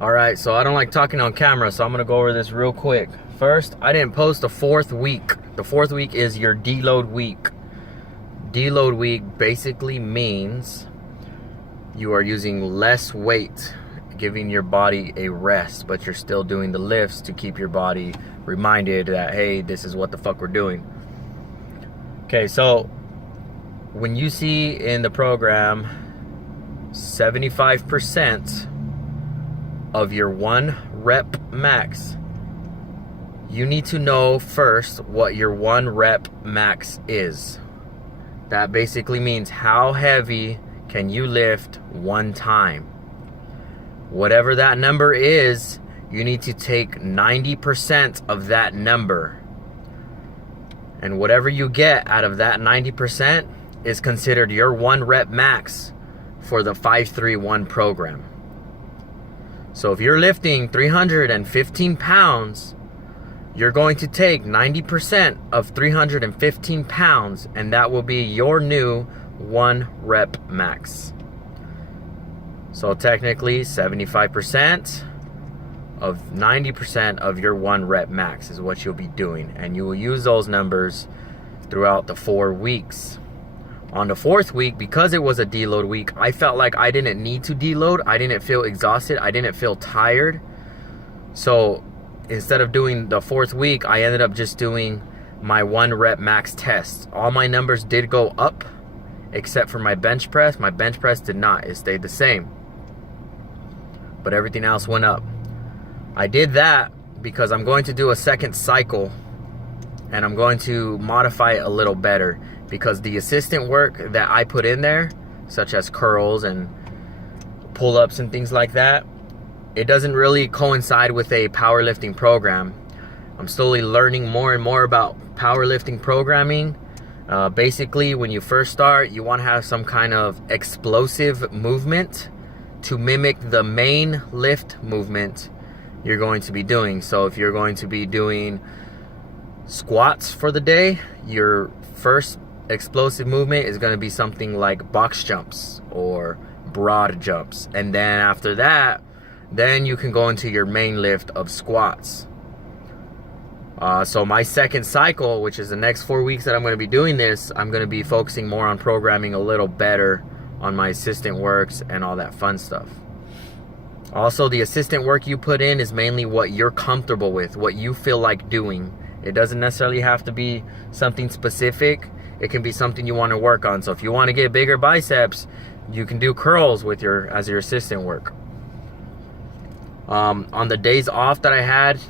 All right, so I don't like talking on camera, so I'm gonna go over this real quick. First, I didn't post the 4th week. The 4th week is your deload week. Deload week basically means you are using less weight, giving your body a rest, but you're still doing the lifts to keep your body reminded that, hey, this is what the fuck we're doing. Okay, so when you see in the program 75% of your 1 rep max, you need to know first what your 1 rep max is. That basically means how heavy can you lift one time. Whatever that number is, you need to take 90% of that number. And whatever you get out of that 90% is considered your 1 rep max for the 531 program. So if you're lifting 315 pounds, you're going to take 90% of 315 pounds, and that will be your new 1 rep max. So technically 75% of 90% of your 1 rep max is what you'll be doing, and you will use those numbers throughout the 4 weeks. On the 4th week, because it was a deload week, I felt like I didn't need to deload. I didn't feel exhausted. I didn't feel tired. So instead of doing the 4th week, I ended up just doing my 1 rep max test. All my numbers did go up except for my bench press. My bench press did not. It stayed the same. But everything else went up. I did that because I'm going to do a 2nd cycle, and I'm going to modify it a little better, because the assistant work that I put in there, such as curls and pull-ups and things like that, it doesn't really coincide with a powerlifting program. I'm slowly learning more and more about powerlifting programming. Basically, when you first start, you want to have some kind of explosive movement to mimic the main lift movement you're going to be doing. So if you're going to be doing squats for the day, your first explosive movement is going to be something like box jumps or broad jumps, and then after that, then you can go into your main lift of squats. So my 2nd cycle, which is the next 4 weeks that I'm going to be doing this, I'm going to be focusing more on programming a little better on my assistant works and all that fun stuff. Also, the assistant work you put in is mainly what you're comfortable with, what you feel like doing. It doesn't necessarily have to be something specific. It can be something you want to work on. So if you want to get bigger biceps, you can do curls with as your assistant work. On the days off that I had,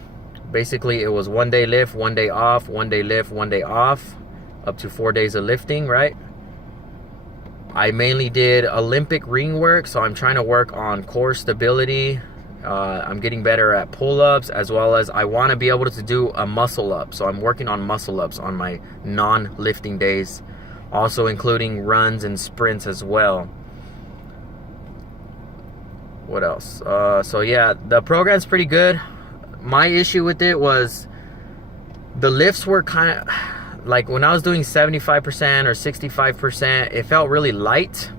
basically it was 1 day lift, 1 day off, 1 day lift, 1 day off, up to 4 days of lifting, right? I mainly did Olympic ring work, so I'm trying to work on core stability. I'm getting better at pull-ups, as well as I want to be able to do a muscle up. So I'm working on muscle ups on my non-lifting days, also including runs and sprints as well. What else? So yeah, the program's pretty good. My issue with it was the lifts were kind of like, when I was doing 75% or 65%, it felt really light.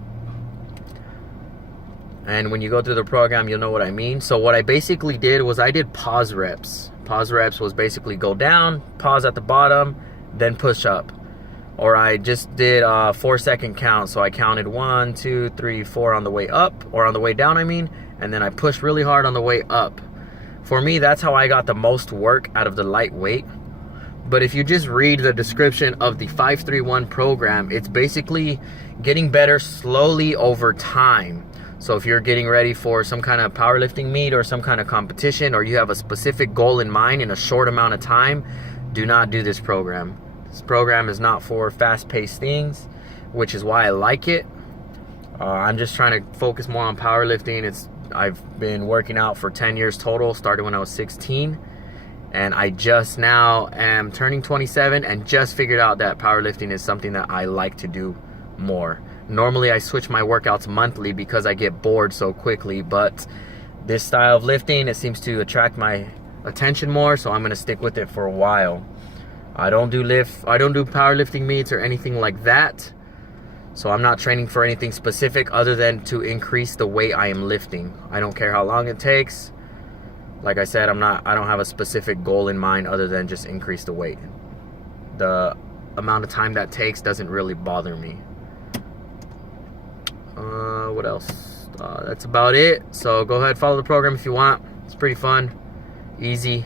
And when you go through the program, you'll know what I mean. So what I basically did was I did pause reps. Pause reps was basically go down, pause at the bottom, then push up. Or I just did a 4-second count. So I counted 1, 2, 3, 4 on the way up, or on the way down, I mean. And then I pushed really hard on the way up. For me, that's how I got the most work out of the lightweight. But if you just read the description of the 531 program, it's basically getting better slowly over time. So if you're getting ready for some kind of powerlifting meet or some kind of competition, or you have a specific goal in mind in a short amount of time, do not do this program. This program is not for fast-paced things, which is why I like it. I'm just trying to focus more on powerlifting. I've been working out for 10 years total, started when I was 16. And I just now am turning 27 and just figured out that powerlifting is something that I like to do more. Normally I switch my workouts monthly because I get bored so quickly, but this style of lifting, it seems to attract my attention more, so I'm going to stick with it for a while. I don't do powerlifting meets or anything like that. So I'm not training for anything specific other than to increase the weight I am lifting. I don't care how long it takes. Like I said, I don't have a specific goal in mind other than just increase the weight. The amount of time that takes doesn't really bother me. What else? That's about it. So go ahead, follow the program if you want. It's pretty fun, easy,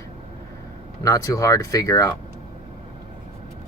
not too hard to figure out.